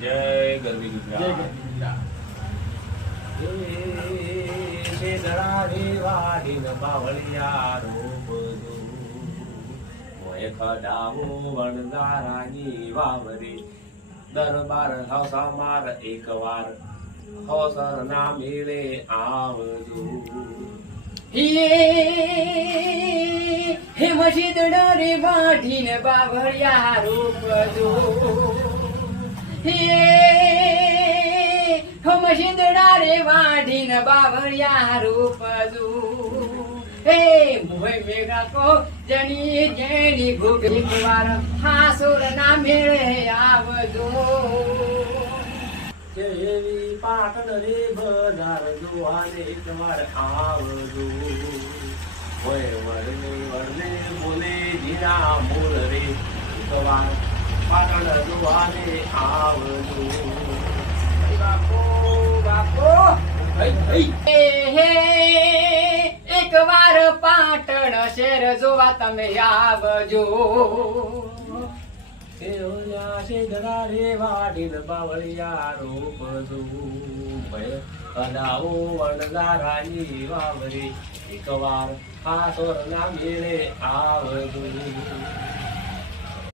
જય ગરવી ગુજરાત. જય ધરા રે વાડીન બાવળિયા રોપજો મોય ખડાવો વણદારાની વાવરી દરબાર હસા માર એકવાર હોસર ના મેળે આવજો. હે મસ્જિદ ડરે વાઢીને બાવળિયા રોપજો. હે મસ્જિદ ડરે વાઢીને બાવળિયા રોપજો. હે મોય મેઘા કો જણી જેણી ઘૂઘી વાર હાસુર ના મેળે આવજો. જેવી પાટણ રે બજાર જોવાને તમારે આવજો. હોય વરને વરને બોલે જીરા મૂળ રે એકવાર પાટણ જોવાને આવજો. બાપો બાપો હે એક વાર પાટણ શહેર જોવા તમે આવજો. રે વાડીન બાવળિયા રોપજો ભય કદાઓ વણદારાની વાવરી એકવાર આ સોર ના મેળે આવજો.